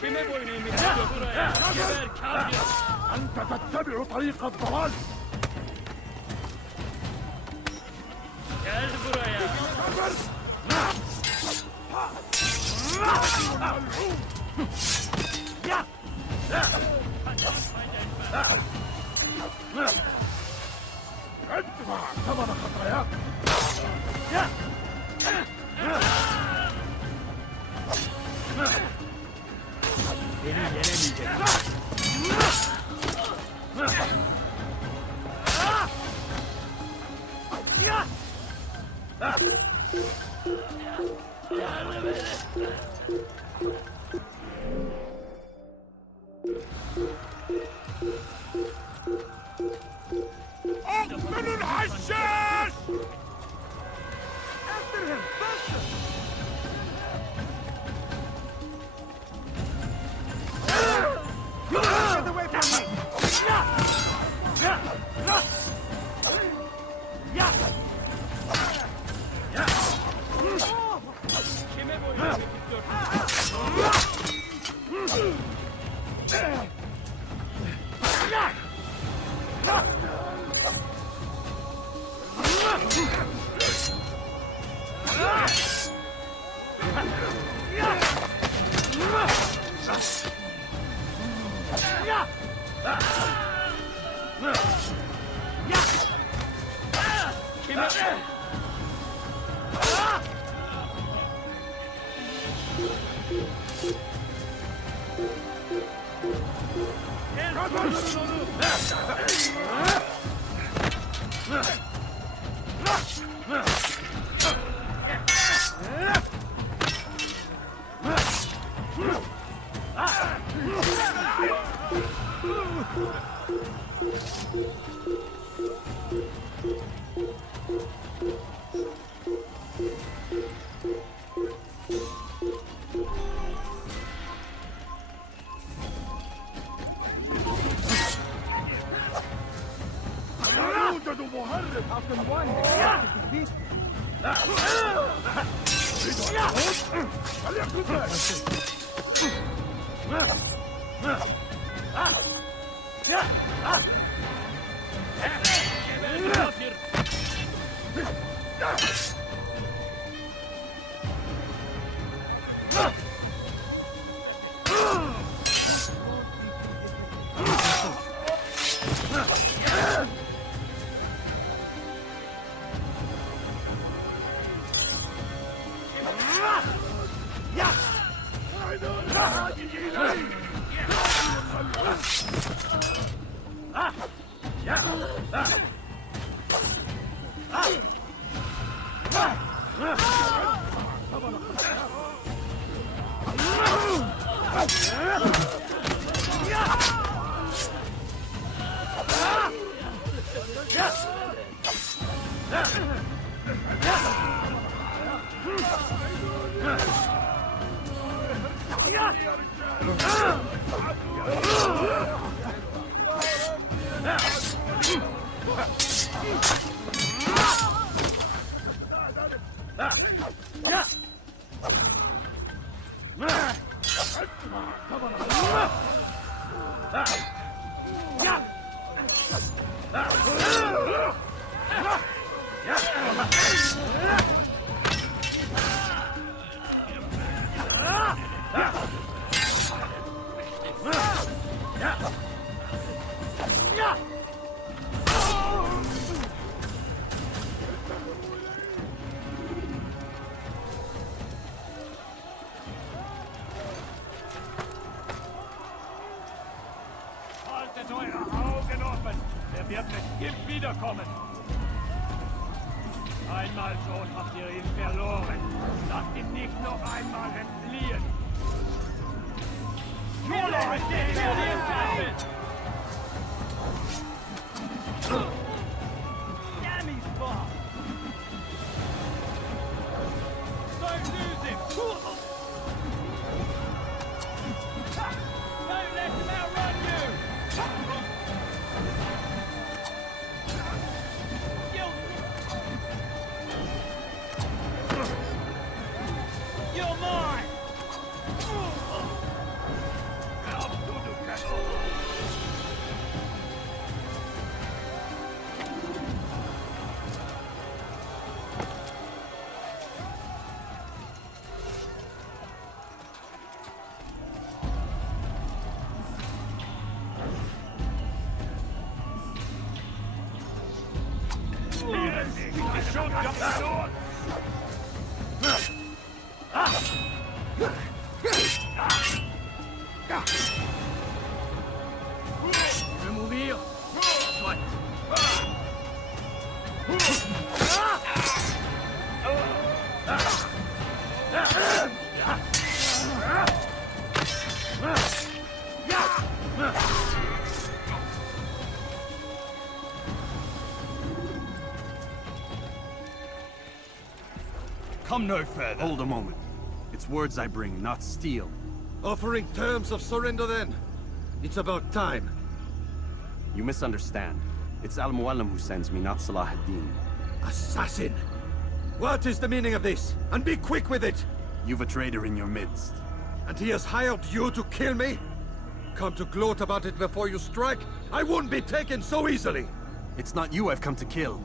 Kime boyun eğmek istiyor buraya? Geber kafir! أنت تتبع طريق الضلال. Gel buraya! ادفع ثمن خطاياك. Beni yenemeyecek. اقتلوا الحشاش. Kime boyun eğmek istiyor? يوجد مهرب. Geber kafir! Yeah. Einmal schon habt ihr ihn verloren. Lasst ihn nicht noch einmal entfliehen. Damn, he's far. Don't lose him. Don't let him outrun you. You're mine! Tu veux mourir? Soit. Come no further. Hold a moment. It's words I bring, not steel. Offering terms of surrender then? It's about time. You misunderstand. It's Al-Mualim who sends me, not Salah ad-Din. Assassin! What is the meaning of this? And be quick with it! You've a traitor in your midst. And he has hired you to kill me? Come to gloat about it before you strike? I won't be taken so easily! It's not you I've come to kill.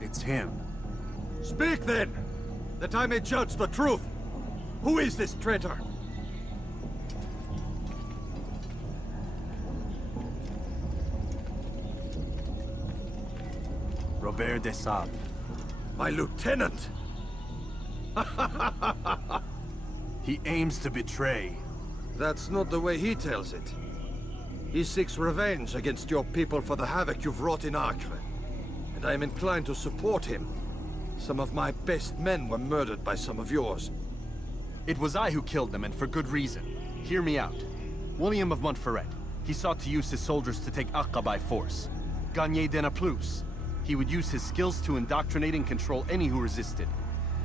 It's him. Speak then, that I may judge the truth. Who is this traitor? Robert de Sable. My lieutenant! He aims to betray. That's not the way he tells it. He seeks revenge against your people for the havoc you've wrought in Acre. And I am inclined to support him. Some of my best men were murdered by some of yours. It was I who killed them, and for good reason. Hear me out. William of Montferrat. He sought to use his soldiers to take Acre by force. Gagné de Naplouse. He would use his skills to indoctrinate and control any who resisted.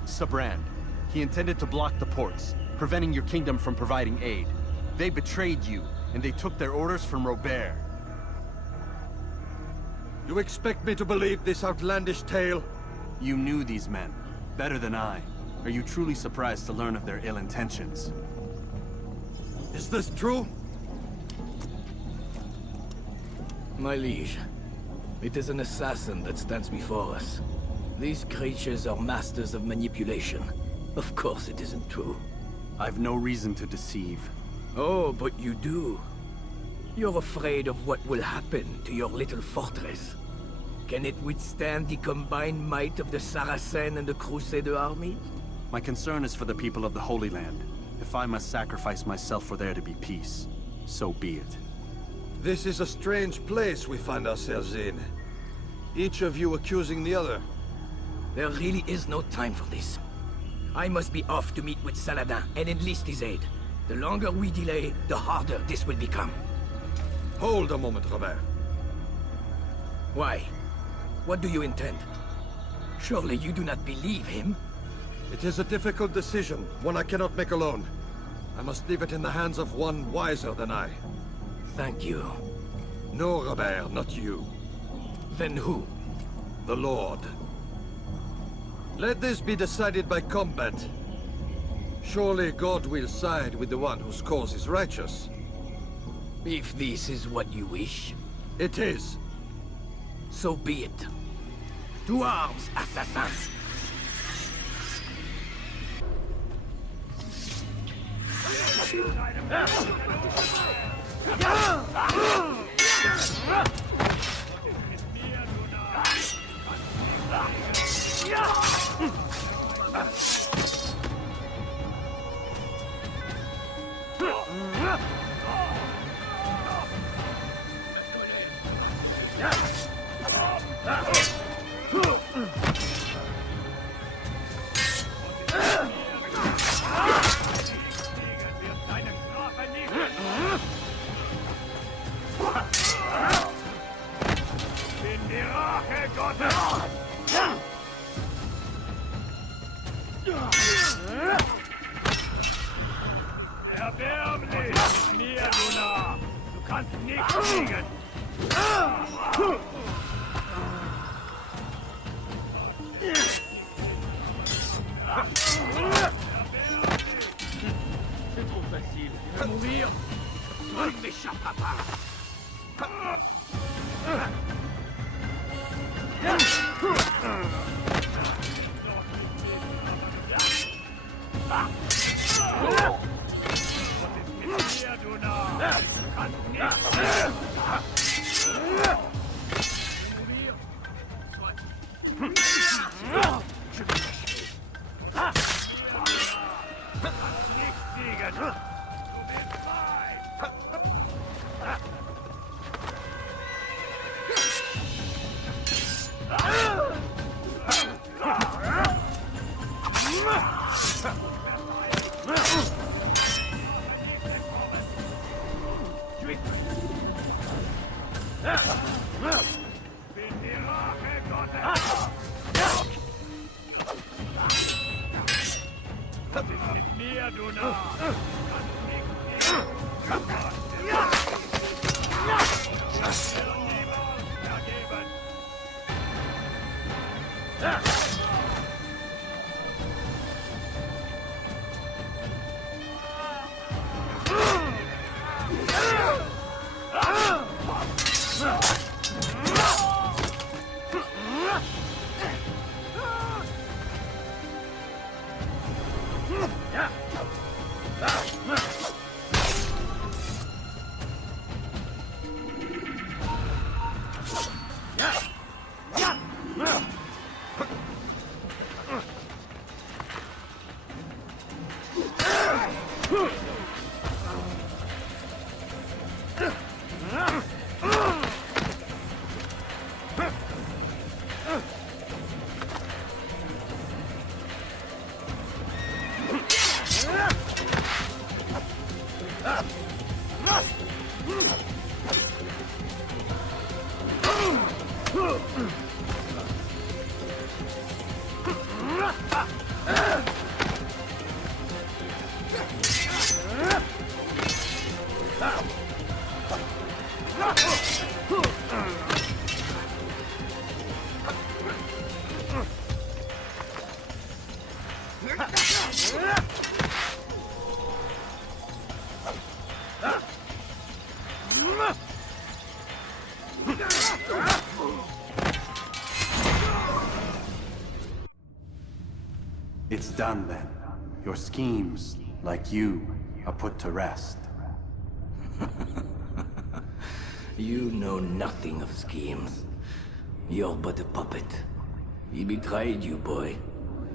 Sabrand. He intended to block the ports, preventing your kingdom from providing aid. They betrayed you, and they took their orders from Robert. You expect me to believe this outlandish tale? You knew these men, better than I. Are you truly surprised to learn of their ill intentions? Is this true? My liege, it is an assassin that stands before us. These creatures are masters of manipulation. Of course it isn't true. I've no reason to deceive. Oh, but you do. You're afraid of what will happen to your little fortress. Can it withstand the combined might of the Saracen and the Crusader armies? My concern is for the people of the Holy Land. If I must sacrifice myself for there to be peace, so be it. This is a strange place we find ourselves in. Each of you accusing the other. There really is no time for this. I must be off to meet with Saladin and enlist his aid. The longer we delay, the harder this will become. Hold a moment, Robert. Why? What do you intend? Surely you do not believe him? It is a difficult decision, one I cannot make alone. I must leave it in the hands of one wiser than I. Thank you. No, Robert, not you. Then who? The Lord. Let this be decided by combat. Surely God will side with the one whose cause is righteous. If this is what you wish, It is. so be it. To arms, assassins! Mit mir, du Narr! It's done then. Your schemes, like you, are put to rest. You know nothing of schemes. You're but a puppet. He betrayed you, boy.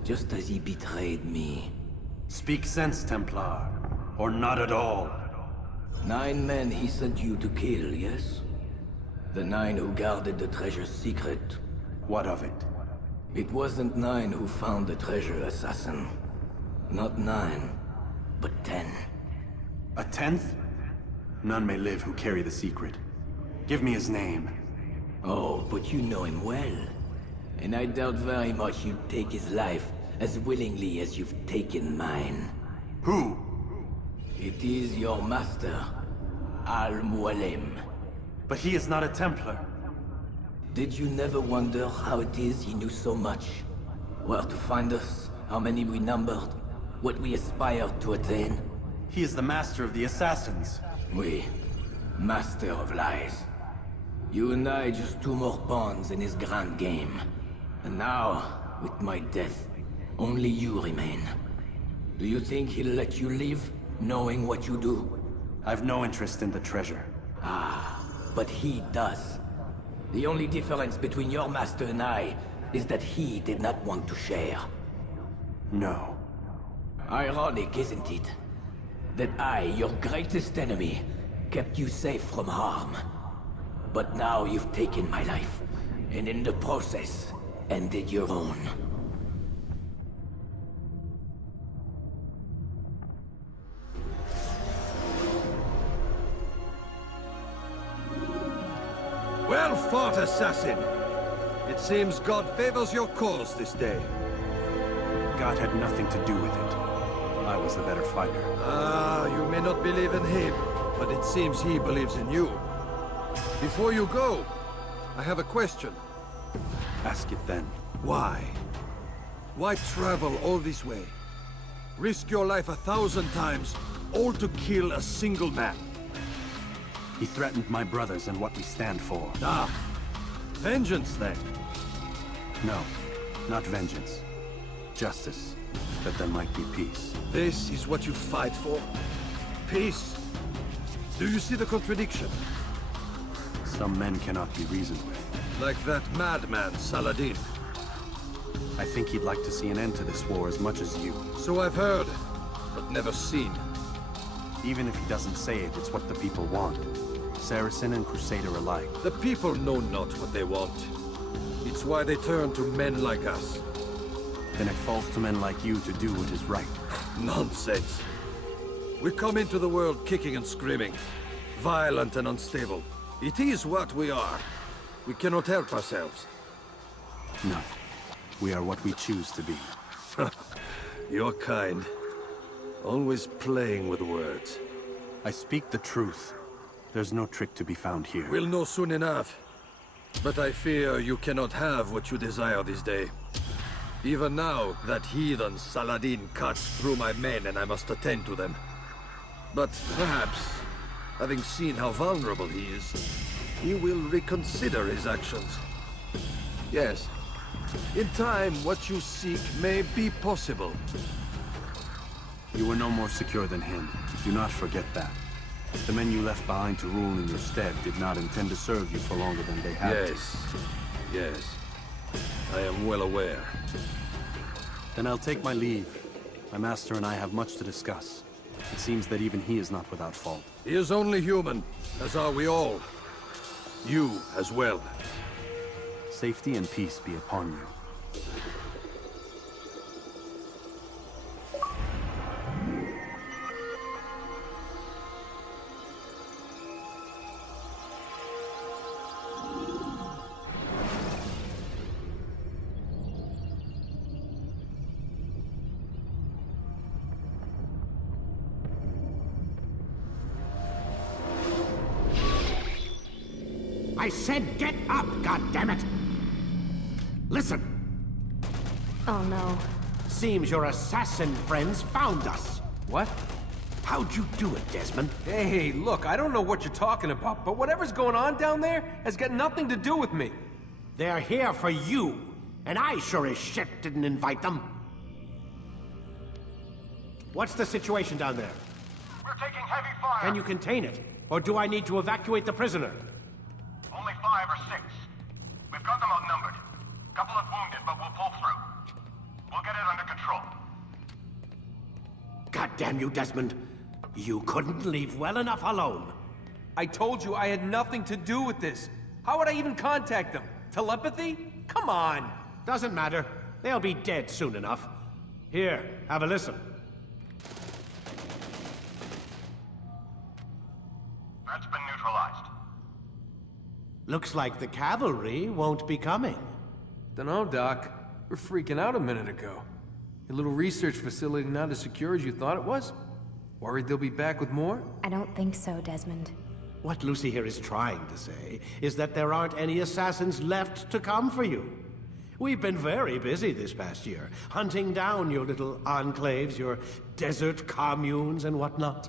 Just as he betrayed me. Speak sense, Templar. Or not at all. 9 men he sent you to kill, yes? The 9 who guarded the treasure's secret. What of it? It wasn't 9 who found the treasure, assassin. Not 9, but 10. A 10th? None may live who carry the secret. Give me his name. Oh, but you know him well. And I doubt very much you'd take his life as willingly as you've taken mine. Who? It is your master, Al-Mualim. But he is not a Templar. Did you never wonder how it is he knew so much? Where to find us, how many we numbered, what we aspired to attain? He is the master of the assassins. We, master of lies. You and I just 2 more pawns in his grand game. And now, with my death, only you remain. Do you think he'll let you live, knowing what you do? I've no interest in the treasure. Ah, but he does. The only difference between your master and I is that he did not want to share. No. Ironic, isn't it? That I, your greatest enemy, kept you safe from harm. But now you've taken my life, and in the process, ended your own. Well fought, assassin! It seems God favors your cause this day. God had nothing to do with it. I was the better fighter. Ah, you may not believe in him, but it seems he believes in you. Before you go, I have a question. Ask it then. Why? Why travel all this way? Risk your life 1,000 times, all to kill a single man? He threatened my brothers and what we stand for. Ah, vengeance then. No, not vengeance. Justice, that there might be peace. This is what you fight for? Peace? Do you see the contradiction? Some men cannot be reasoned with. Like that madman, Saladin. I think he'd like to see an end to this war as much as you. So I've heard, but never seen. Even if he doesn't say it, it's what the people want. Saracen and Crusader alike. The people know not what they want. It's why they turn to men like us. Then it falls to men like you to do what is right. Nonsense. We come into the world kicking and screaming, violent and unstable. It is what we are. We cannot help ourselves. No. We are what we choose to be. You're kind. Always playing with words. I speak the truth. There's no trick to be found here. We'll know soon enough. But I fear you cannot have what you desire this day. Even now, that heathen Saladin cuts through my men and I must attend to them. But perhaps, having seen how vulnerable he is, he will reconsider his actions. Yes, in time, what you seek may be possible. You were no more secure than him. Do not forget that. The men you left behind to rule in your stead did not intend to serve you for longer than they had to. Yes. I am well aware. Then I'll take my leave. My master and I have much to discuss. It seems that even he is not without fault. He is only human, as are we all. You as well. Safety and peace be upon you. I said get up, goddammit! Listen! Oh no. Seems your assassin friends found us. What? How'd you do it, Desmond? Hey, look, I don't know what you're talking about, but whatever's going on down there has got nothing to do with me. They're here for you, and I sure as shit didn't invite them. What's the situation down there? We're taking heavy fire. Can you contain it? Or do I need to evacuate the prisoner? Only 5 or 6. We've got them outnumbered. Couple of wounded, but we'll pull through. We'll get it under control. God damn you, Desmond. You couldn't leave well enough alone. I told you I had nothing to do with this. How would I even contact them? Telepathy? Come on! Doesn't matter. They'll be dead soon enough. Here, have a listen. That's been neutralized. Looks like the cavalry won't be coming. Dunno, Doc. We're freaking out a minute ago. Your little research facility not as secure as you thought it was? Worried they'll be back with more? I don't think so, Desmond. What Lucy here is trying to say is that there aren't any assassins left to come for you. We've been very busy this past year, hunting down your little enclaves, your desert communes and whatnot.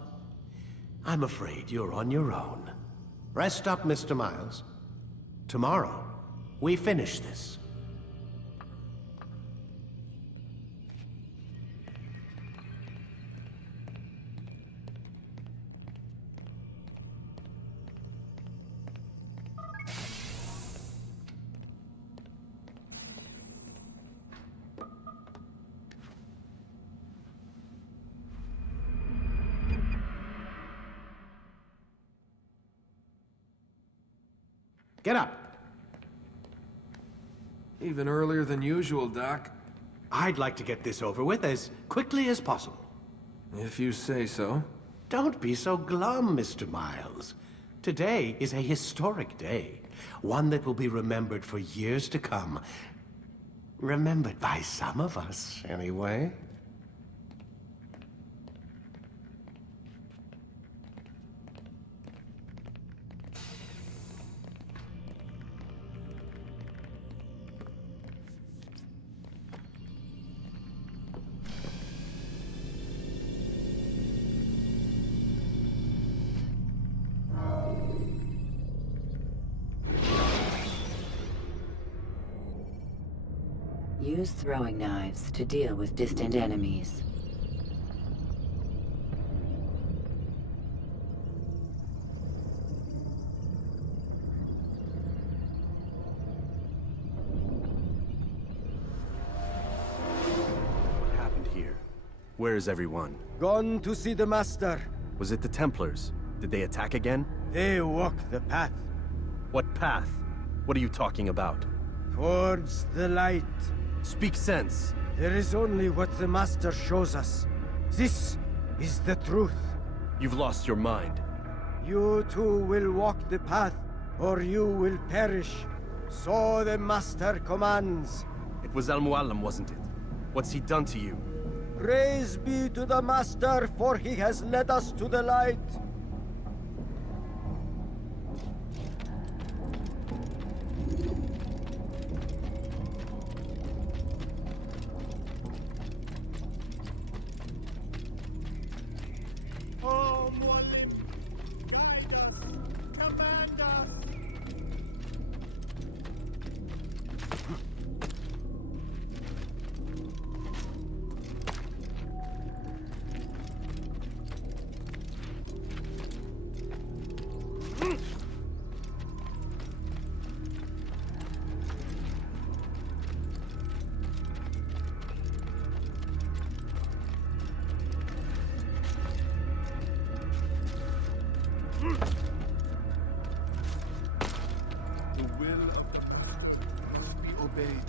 I'm afraid you're on your own. Rest up, Mr. Miles. Tomorrow, we finish this. Get up. Even earlier than usual, Doc. I'd like to get this over with as quickly as possible. If you say so. Don't be so glum, Mr. Miles. Today is a historic day. One that will be remembered for years to come. Remembered by some of us, anyway. Use throwing knives to deal with distant enemies. Where is everyone? Gone to see the Master. Was it the Templars? Did they attack again? They walk the path. What path? What are you talking about? Towards the light. Speak sense. There is only what the Master shows us. This is the truth. You've lost your mind. You too will walk the path, or you will perish. So the Master commands. It was Al-Mualim, wasn't it? What's he done to you? Praise be to the Master, for he has led us to the light. Oh, Mualim, guide us, command us. The will must be obeyed.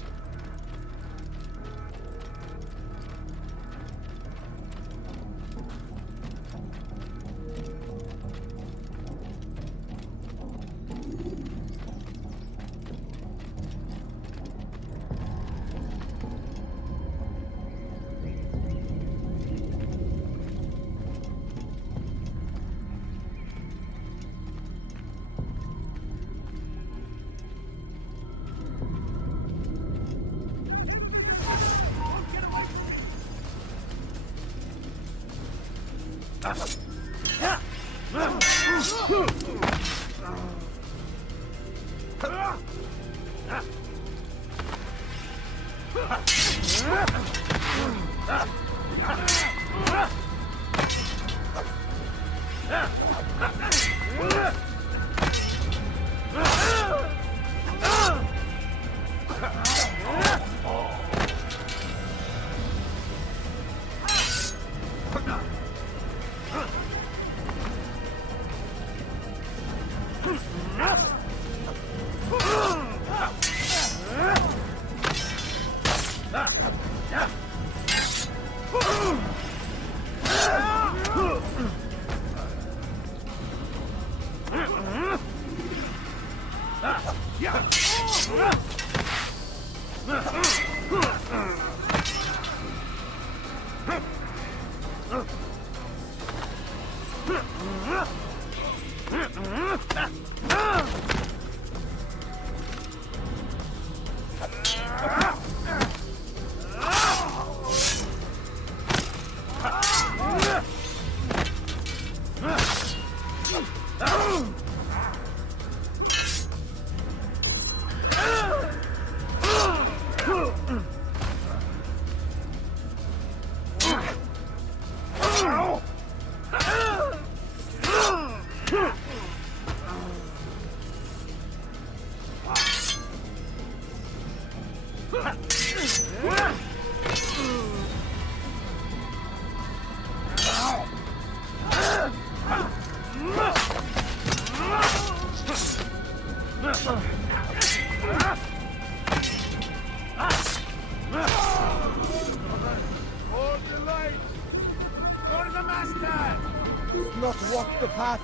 Not walk the path.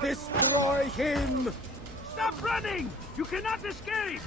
Destroy him. Stop running! You cannot escape!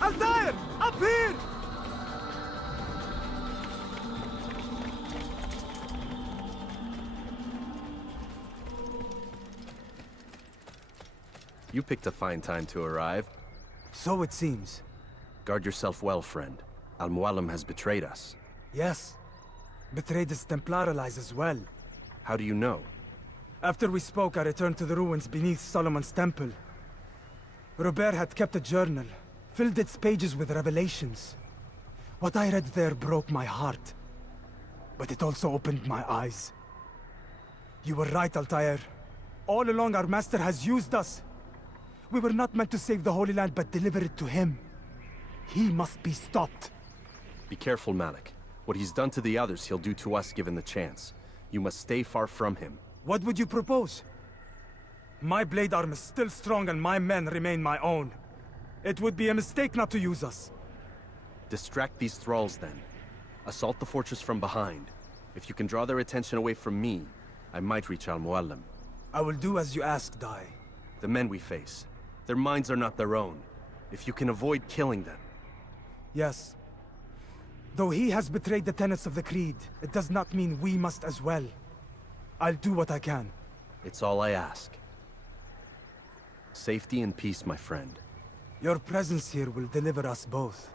Altair! Up here! You picked a fine time to arrive. So it seems. Guard yourself well, friend. Al-Mualim has betrayed us. Yes. Betrayed his Templar allies as well. How do you know? After we spoke, I returned to the ruins beneath Solomon's temple. Robert had kept a journal, filled its pages with revelations. What I read there broke my heart. But it also opened my eyes. You were right, Altair. All along, our master has used us. We were not meant to save the Holy Land, but deliver it to him. He must be stopped. Be careful, Malik. What he's done to the others, he'll do to us given the chance. You must stay far from him. What would you propose? My blade arm is still strong and my men remain my own. It would be a mistake not to use us. Distract these thralls, then. Assault the fortress from behind. If you can draw their attention away from me, I might reach Al-Mualim. I will do as you ask, Dai. The men we face, their minds are not their own. If you can avoid killing them. Yes. Though he has betrayed the tenets of the Creed, it does not mean we must as well. I'll do what I can. It's all I ask. Safety and peace, my friend. Your presence here will deliver us both.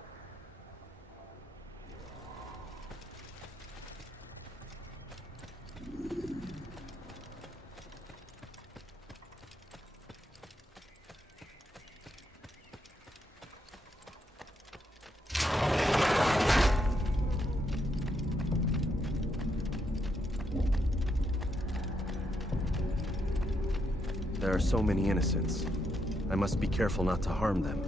There are so many innocents. I must be careful not to harm them.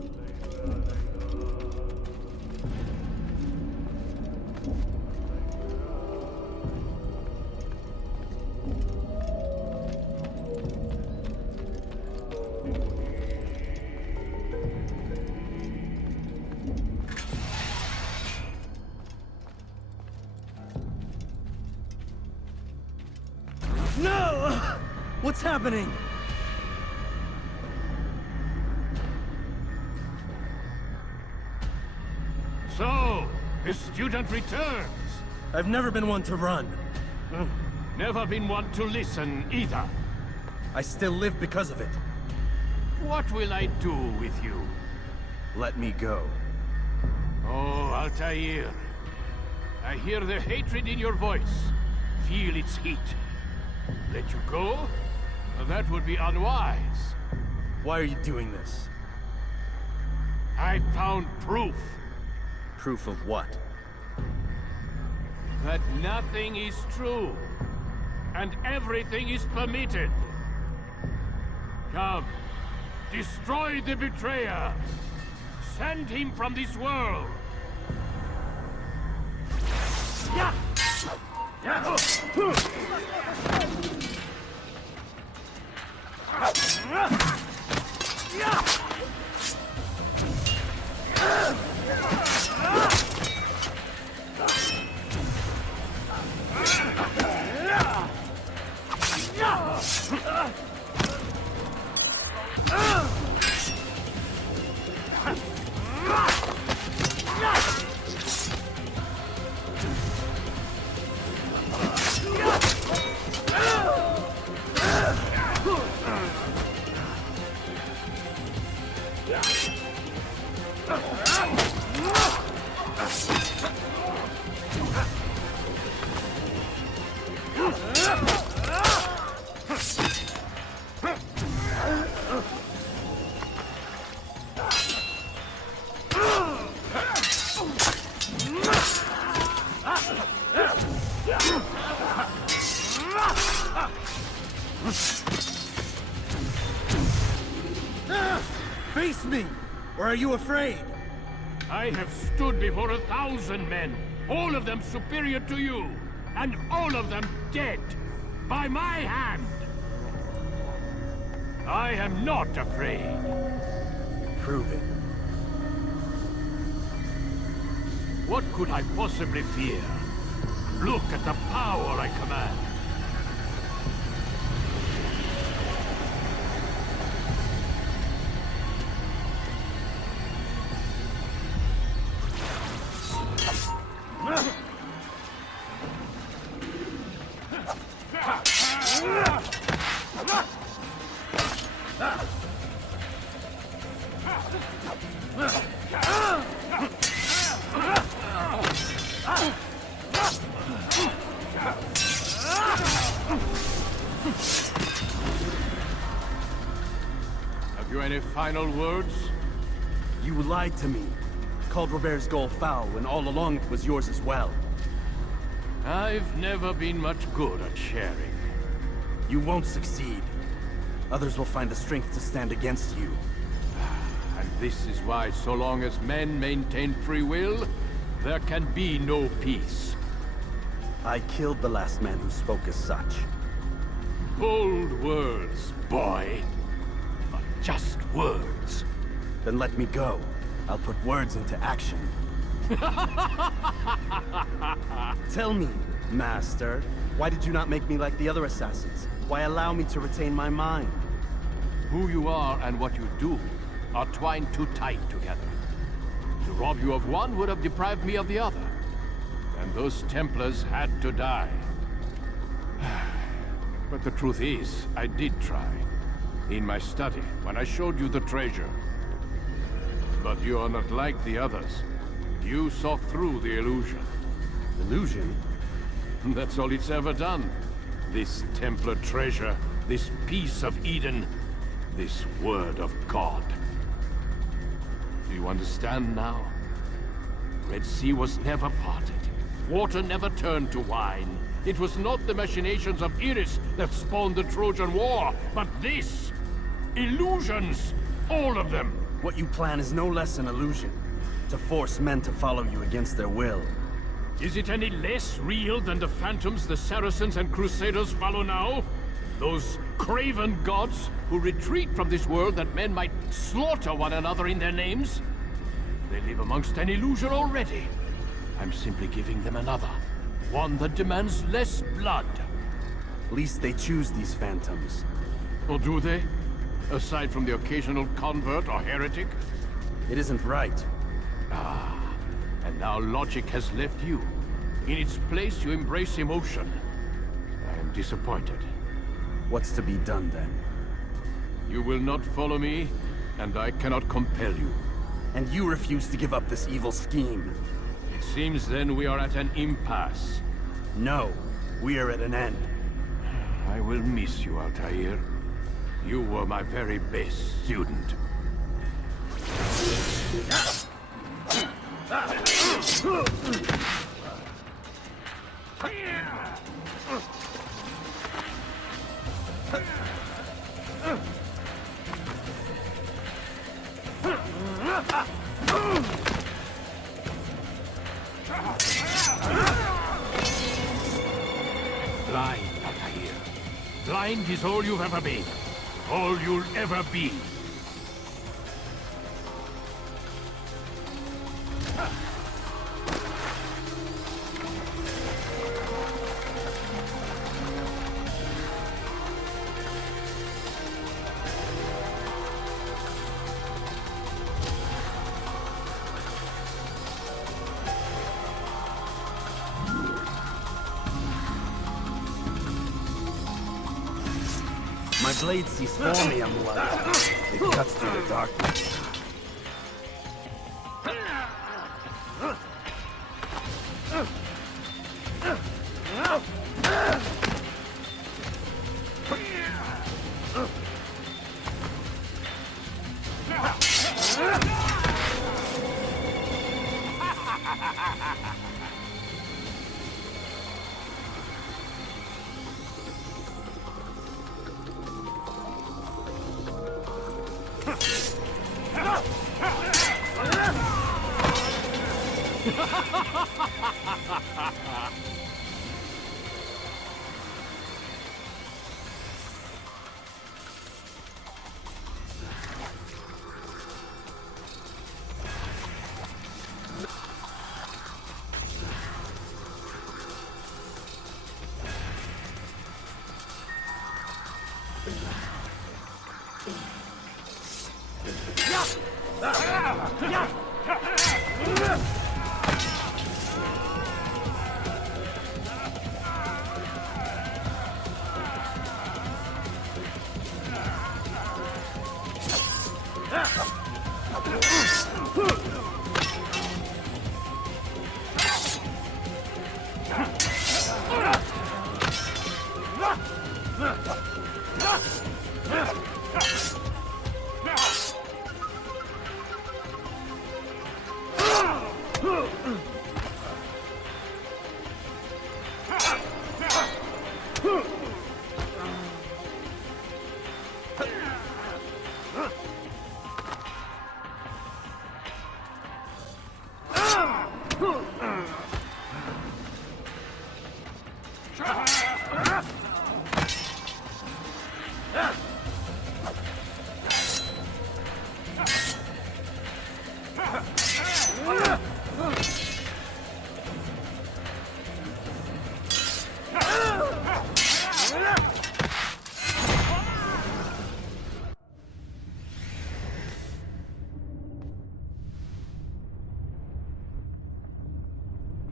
No! What's happening? So, the student returns. I've never been one to run. Never been one to listen, either. I still live because of it. What will I do with you? Let me go. Oh, Altair. I hear the hatred in your voice. Feel its heat. Let you go? That would be unwise. Why are you doing this? I found proof. Proof of what? That nothing is true. And everything is permitted. Come. Destroy the betrayer. Send him from this world. Yeah. Face me! Or are you afraid? I have stood before 1,000 men, all of them superior to you, and all of them dead, by my hand. I am not afraid. Prove it. What could I possibly fear? Look at the power I command. you any final words? You lied to me. Called Robert's goal foul when all along it was yours as well. I've never been much good at sharing. You won't succeed. Others will find the strength to stand against you. And this is why so long as men maintain free will, there can be no peace. I killed the last man who spoke as such. Bold words, boy. But just words. Then let me go. I'll put words into action. Tell me, Master, why did you not make me like the other assassins? Why allow me to retain my mind? Who you are and what you do are twined too tight together. To rob you of one would have deprived me of the other. And those Templars had to die. But the truth is, I did try. In my study, when I showed you the treasure. But you are not like the others. You saw through the illusion. Illusion? That's all it's ever done. This Templar treasure, this piece of Eden, this word of God. Do you understand now? Red Sea was never parted. Water never turned to wine. It was not the machinations of Iris that spawned the Trojan War, but this! Illusions! All of them! What you plan is no less an illusion. To force men to follow you against their will. Is it any less real than the phantoms the Saracens and Crusaders follow now? Those craven gods who retreat from this world that men might slaughter one another in their names? They live amongst an illusion already. I'm simply giving them another. One that demands less blood. At least they choose these phantoms. Or do they? Aside from the occasional convert or heretic? It isn't right. Ah, and now logic has left you. In its place, you embrace emotion. I am disappointed. What's to be done then? You will not follow me, and I cannot compel you. And you refuse to give up this evil scheme. It seems then we are at an impasse. No, we are at an end. I will miss you, Altair. You were my very best student. Blind, Altair. Blind is all you've ever been. All you'll ever be. My blade sees for me, Al-Mualim. It cuts through the darkness.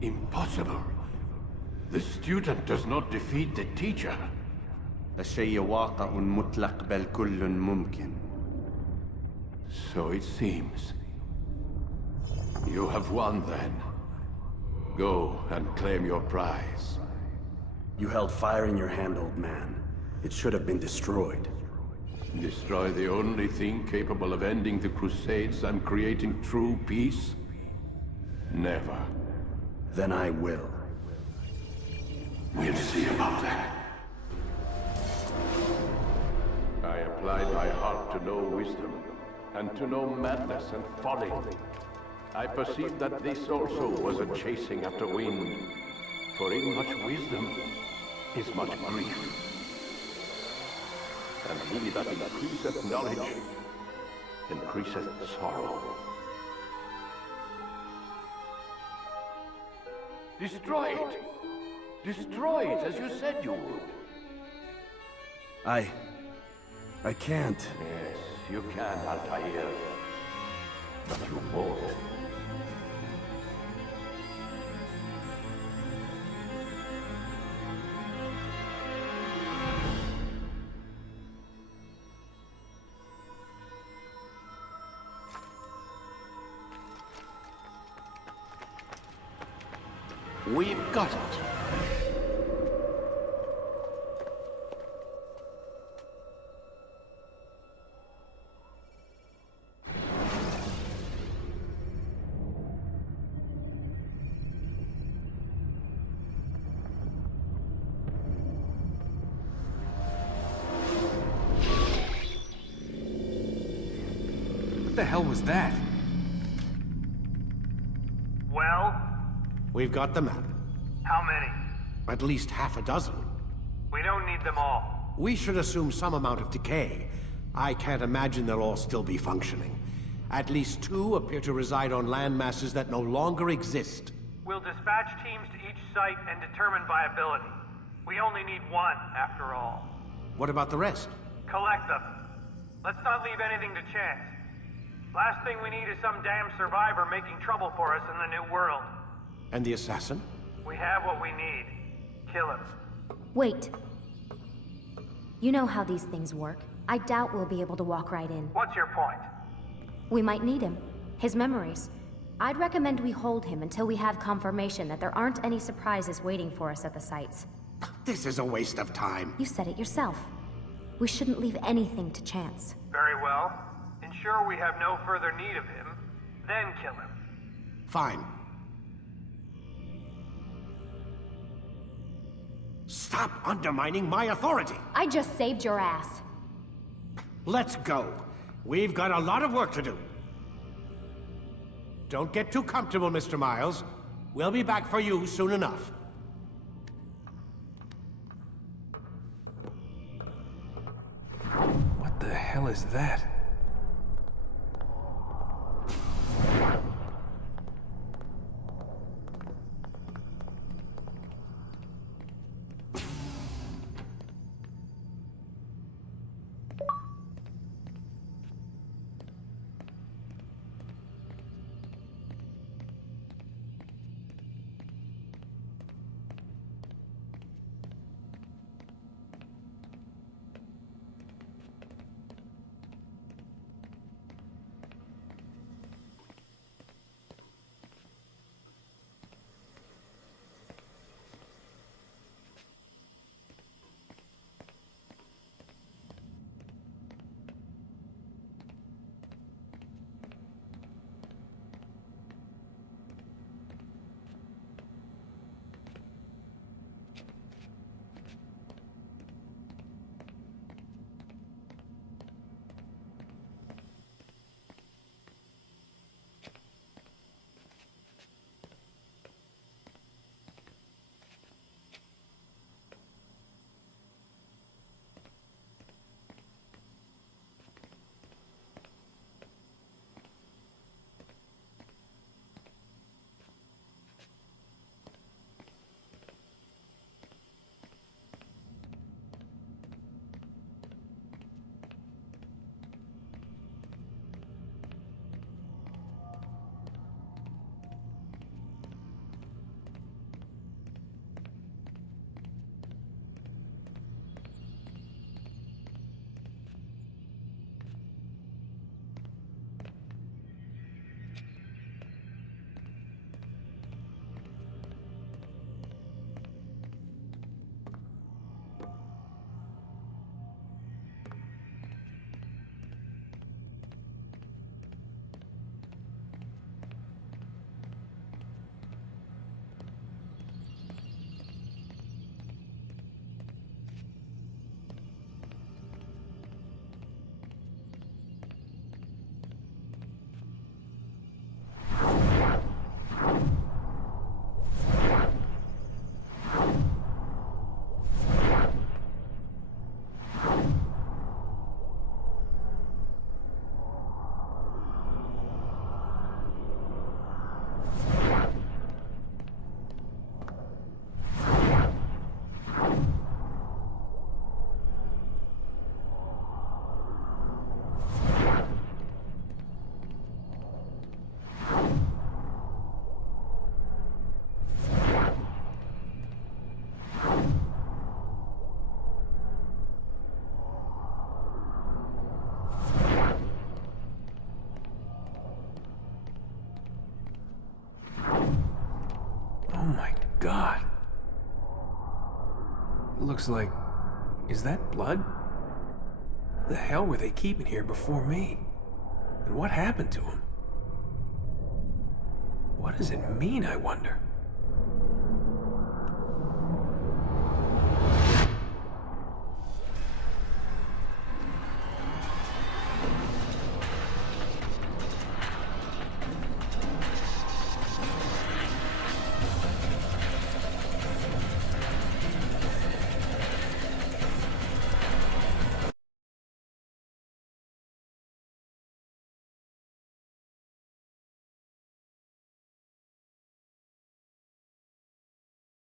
Impossible. The student does not defeat the teacher. الشيء واقع مطلق بل كل ممكن. So it seems. You have won then. Go and claim your prize. You held fire in your hand, old man. It should have been destroyed. Destroy the only thing capable of ending the Crusades and creating true peace? Never. Then I will. We'll see about that. I applied my heart to know wisdom, and to know madness and folly. I perceived that this also was a chasing after wind. For in much wisdom is much grief. And he that increaseth knowledge increaseth sorrow. Destroy it! Destroy it as you said you would. I can't. Yes, you can, Altair. But you won't. We've got it. What the hell was that? Well? We've got the map. How many? At least half a dozen. We don't need them all. We should assume some amount of decay. I can't imagine they'll all still be functioning. At least 2 appear to reside on land masses that no longer exist. We'll dispatch teams to each site and determine viability. We only need 1, after all. What about the rest? Collect them. Let's not leave anything to chance. Last thing we need is some damn survivor making trouble for us in the new world. And the assassin? We have what we need. Kill him. Wait. You know how these things work. I doubt we'll be able to walk right in. What's your point? We might need him. His memories. I'd recommend we hold him until we have confirmation that there aren't any surprises waiting for us at the sites. This is a waste of time. You said it yourself. We shouldn't leave anything to chance. Very well. Ensure we have no further need of him, then kill him. Fine. Stop undermining my authority! I just saved your ass. Let's go. We've got a lot of work to do. Don't get too comfortable, Mr. Miles. We'll be back for you soon enough. What the hell is that? God. It looks like... Is that blood? What the hell were they keeping here before me? And what happened to him? What does it mean, I wonder?